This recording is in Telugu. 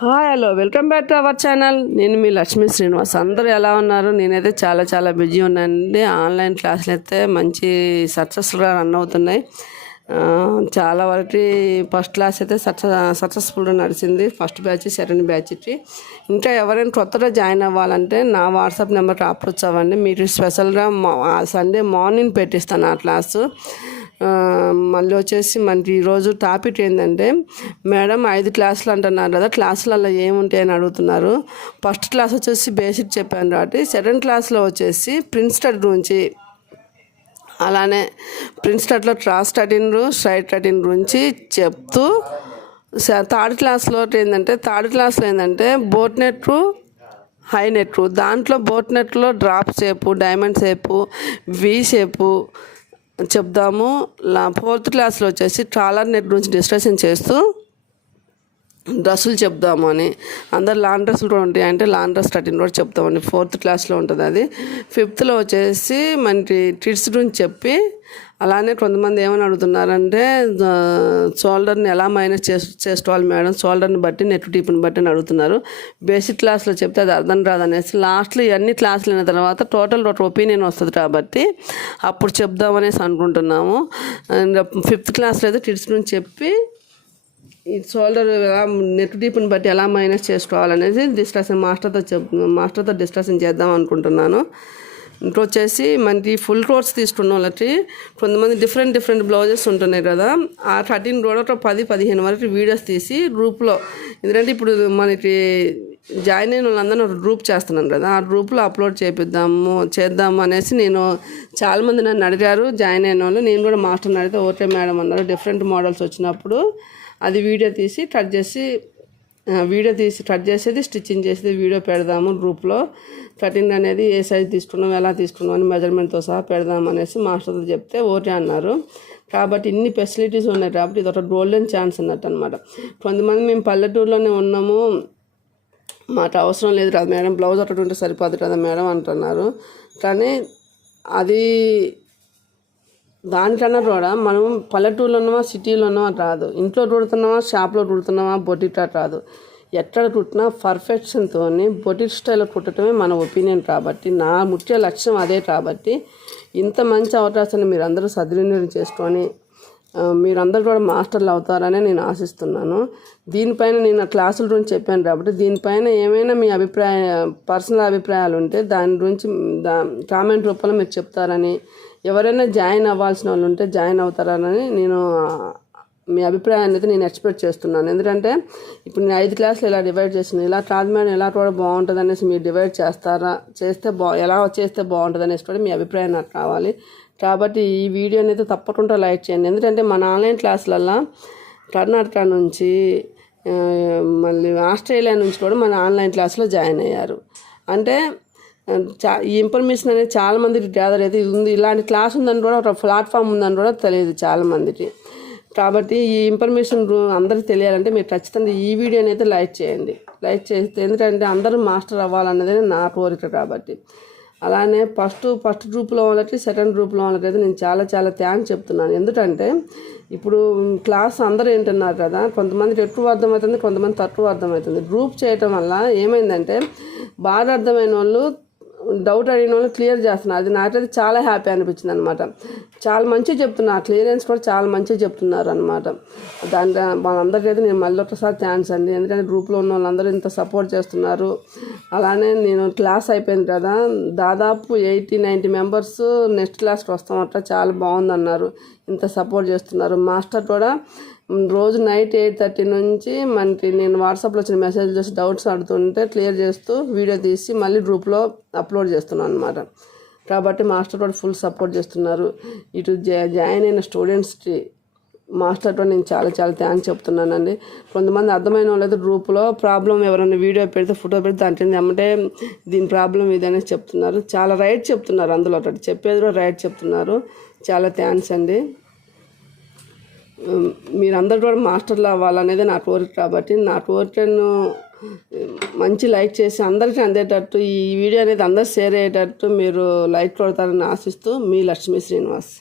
Hi hello welcome back to our channel నేను మీ లక్ష్మీ శ్రీనివాస్. అందరూ ఎలా ఉన్నారు? నేనైతే చాలా చాలా బిజీ ఉన్నానండి. ఆన్లైన్ క్లాసులు అయితే మంచి సక్సెస్ఫుల్గా రన్ అవుతున్నాయి. చాలా వరకు ఫస్ట్ క్లాస్ అయితే సక్సెస్ సక్సెస్ఫుల్గా నడిచింది. ఫస్ట్ బ్యాచ్ సెకండ్ బ్యాచ్కి ఇంకా ఎవరైనా కొత్తగా జాయిన్ అవ్వాలంటే నా వాట్సాప్ నెంబర్కి అప్రోచ్ అవ్వండి మీరు స్పెషల్గా సండే మార్నింగ్ పెట్టిస్తాను ఆ క్లాసు మళ్ళీ వచ్చేసి మనకి ఈరోజు టాపిక్ ఏంటంటే మేడం ఐదు క్లాసులు అంటున్నారు కదా క్లాసులలో ఏముంటాయని అడుగుతున్నారు. ఫస్ట్ క్లాస్ వచ్చేసి బేసిక్ చెప్పాను కాబట్టి సెకండ్ క్లాస్లో వచ్చేసి ప్రిన్స్టడ్ గురించి. అలానే ప్రిన్స్టడ్లో ట్రాస్ స్టడింగ్ స్ట్రైట్ టటిన్ గురించి చెప్తూ థర్డ్ క్లాస్లో ఏంటంటే థర్డ్ క్లాస్లో ఏంటంటే బోట్ నెట్ హై నెట్ దాంట్లో బోట్ నెట్లో drop shape diamond shape V shape చెప్దాము. లా ఫోర్త్ క్లాస్లో వచ్చేసి ట్రాలర్ నెట్ గురించి డిస్కషన్ చేస్తూ డ్రెస్సులు చెప్దాము అని. అందరు లాంగ్ డ్రెస్సులు కూడా ఉంటాయి అంటే లాంగ్ డ్రెస్ థర్టీన్ కూడా చెప్తామండి. ఫోర్త్ క్లాస్లో ఉంటుంది అది. ఫిఫ్త్లో వచ్చేసి మనకి కిడ్స్ గురించి చెప్పి అలానే కొంతమంది ఏమని అడుగుతున్నారంటే షోల్డర్ని ఎలా మైనస్ చేసు చేసుకోవాలి మేడం? షోల్డర్ని బట్టి నెట్ టీప్ని బట్టి అని అడుగుతున్నారు. బేసిక్ క్లాస్లో చెప్తే అది అర్థం రాదనేసి లాస్ట్లో ఇవన్నీ క్లాసులు అయిన తర్వాత టోటల్ ఒక ఒపీనియన్ వస్తుంది కాబట్టి అప్పుడు చెప్దామనేసి అనుకుంటున్నాము. అండ్ ఫిఫ్త్ క్లాస్లో అయితే కిడ్స్ నుంచి చెప్పి ఈ షోల్డర్ ఎలా నెట్ డీప్ని బట్టి ఎలా మైనస్ చేసుకోవాలనేది డిస్కషన్ మాస్టర్తో చెప్ మాస్టర్తో డిస్కషన్ చేద్దాం అనుకుంటున్నాను. ఇంకా వచ్చేసి మనకి ఫుల్ కోర్స్ తీసుకున్న వాళ్ళకి కొంతమంది డిఫరెంట్ డిఫరెంట్ బ్లౌజెస్ ఉంటున్నాయి కదా. ఆ థర్టీన్ కూడా ఒక పది పదిహేను వరకు వీడియోస్ తీసి గ్రూప్లో ఎందుకంటే ఇప్పుడు మనకి జాయిన్ అయిన వాళ్ళందరూ ఒక గ్రూప్ చేస్తున్నాను కదా. ఆ గ్రూప్లో అప్లోడ్ చేపిద్దాము చేద్దాము అనేసి నేను చాలామంది నన్ను అడిగారు. జాయిన్ అయిన వాళ్ళు నేను కూడా మాస్టర్ని అడిగితే ఓకే మేడం అన్నారు. డిఫరెంట్ మోడల్స్ వచ్చినప్పుడు అది వీడియో తీసి కట్ చేసి వీడియో తీసి కట్ చేసేది స్టిచ్చింగ్ చేసేది వీడియో పెడదాము గ్రూప్లో. కటింగ్ అనేది ఏ సైజ్ తీసుకున్నాం ఎలా తీసుకున్నాం అని మెజర్మెంట్తో సహా పెడదాం అనేసి మాస్టర్తో చెప్తే ఓకే అన్నారు. కాబట్టి ఇన్ని ఫెసిలిటీస్ ఉన్నాయి కాబట్టి ఇది ఒక గోల్డెన్ ఛాన్స్ అన్నట్టు అనమాట కొంతమంది మేము పల్లెటూరులోనే ఉన్నాము. మాకు అవసరం లేదు కదా మేడం బ్లౌజ్ ఒకటి ఉంటే సరిపోదు కదా మేడం అంటున్నారు. కానీ అది దానికన్నా కూడా మనం పల్లెటూరులో ఉన్నామా సిటీలో ఉన్నామా రాదు. ఇంట్లో కుడుతున్నామా షాప్లో కుడుతున్నామా బొటిక్ రాదు. ఎక్కడ కుట్టినా పర్ఫెక్షన్తో బొటిక్ స్టైల్లో కుట్టడమే మన ఒపీనియన్ కాబట్టి నా ముఖ్య లక్ష్యం అదే కాబట్టి ఇంత మంచి అవకాశాన్ని మీరు అందరూ సద్వినియోగం చేసుకొని మీరందరూ కూడా మాస్టర్లు అవుతారనే నేను ఆశిస్తున్నాను. దీనిపైన నేను ఆ క్లాసుల గురించి చెప్పాను కాబట్టి దీనిపైన ఏమైనా మీ అభిప్రాయ పర్సనల్ అభిప్రాయాలు ఉంటే దాని గురించి దా కామెంట్ రూపంలో మీరు చెప్తారని ఎవరైనా జాయిన్ అవ్వాల్సిన వాళ్ళు ఉంటే జాయిన్ అవుతారని నేను మీ అభిప్రాయాన్ని అయితే నేను ఎక్స్పెక్ట్ చేస్తున్నాను. ఎందుకంటే ఇప్పుడు నేను ఐదు క్లాసులు ఇలా డివైడ్ చేసిన ఇలా కాదు మేడం ఎలా కూడా బాగుంటుంది అనేసి మీరు డివైడ్ చేస్తారా చేస్తే బా ఎలా చేస్తే బాగుంటుంది అనేసి కూడా మీ అభిప్రాయం నాకు కావాలి కాబట్టి ఈ వీడియోని అయితే తప్పకుండా లైక్ చేయండి. ఎందుకంటే మన ఆన్లైన్ క్లాసులల్లో కర్ణాటక నుంచి మళ్ళీ ఆస్ట్రేలియా నుంచి కూడా మన ఆన్లైన్ క్లాస్లో జాయిన్ అయ్యారు. అంటే చా ఈ ఇన్ఫర్మేషన్ అనేది చాలామందికి గ్యాదర్ అయితే ఇది ఉంది. ఇలాంటి క్లాస్ ఉందని కూడా ఒక ప్లాట్ఫామ్ ఉందని కూడా తెలియదు చాలామందికి కాబట్టి ఈ ఇన్ఫర్మేషన్ అందరికి అందరికీ తెలియాలంటే మీరు ఖచ్చితంగా ఈ వీడియోని అయితే లైక్ చేయండి. లైక్ చేస్తే ఎందుకంటే అందరూ మాస్టర్ అవ్వాలన్నదే నా కోరిక కాబట్టి. అలానే ఫస్ట్ ఫస్ట్ గ్రూప్లో వాళ్ళకి సెకండ్ గ్రూప్లో వాళ్ళకి అయితే నేను చాలా చాలా థ్యాంక్స్ చెప్తున్నాను. ఎందుకంటే ఇప్పుడు క్లాస్ అందరూ ఏంటన్నారు కదా కొంతమందికి ఎక్కువ అర్థమవుతుంది కొంతమంది తక్కువ అర్థమవుతుంది. గ్రూప్ చేయటం వల్ల ఏమైందంటే బాగా అర్థమైన వాళ్ళు డౌట్ అడిగిన వాళ్ళు క్లియర్ చేస్తున్నారు అది నాకైతే చాలా హ్యాపీ అనిపించింది అనమాట చాలా మంచిగా చెప్తున్నారు క్లియరెన్స్ కూడా చాలా మంచిగా చెప్తున్నారు అనమాట దాని వాళ్ళందరికీ అయితే నేను మళ్ళీ ఒకసారి థ్యాంక్స్ అండి. ఎందుకంటే గ్రూప్లో ఉన్న వాళ్ళందరూ ఇంత సపోర్ట్ చేస్తున్నారు. అలానే నేను క్లాస్ అయిపోయింది కదా. దాదాపు ఎయిటీ నైంటీ మెంబర్స్ నెక్స్ట్ క్లాస్కి వస్తాం అట్లా చాలా బాగుందన్నారు. ఇంత సపోర్ట్ చేస్తున్నారు. మాస్టర్ కూడా రోజు నైట్ ఎయిట్ థర్టీ నుంచి మనకి నేను వాట్సాప్లో వచ్చిన మెసేజ్ చేసి డౌట్స్ అడుగుతుంటే క్లియర్ చేస్తూ వీడియో తీసి మళ్ళీ గ్రూప్లో అప్లోడ్ చేస్తున్నాను అనమాట కాబట్టి మాస్టర్ కూడా ఫుల్ సపోర్ట్ చేస్తున్నారు. ఇటు జాయిన్ అయిన స్టూడెంట్స్కి మాస్టర్ కూడా నేను చాలా చాలా థ్యాంక్స్ చెప్తున్నానండి. కొంతమంది అర్థమైన వాళ్ళైతే గ్రూప్లో ప్రాబ్లం ఎవరైనా వీడియో పెడితే ఫోటో పెడితే దాంట్లో ఏమంటే దీని ప్రాబ్లం ఇది చెప్తున్నారు. చాలా రైట్ చెప్తున్నారు అందులో ఒకటి. చెప్పేది కూడా రైట్ చెప్తున్నారు. చాలా థ్యాంక్స్ అండి. మీరందరూ కూడా మాస్టర్లు అవ్వాలనేది నా కోరిక కాబట్టి నా కోరికను మంచి లైక్ చేసి అందరికీ అందేటట్టు ఈ వీడియో అనేది అందరు షేర్ అయ్యేటట్టు మీరు లైక్ కొడతారని ఆశిస్తూ మీ లక్ష్మీ శ్రీనివాస్.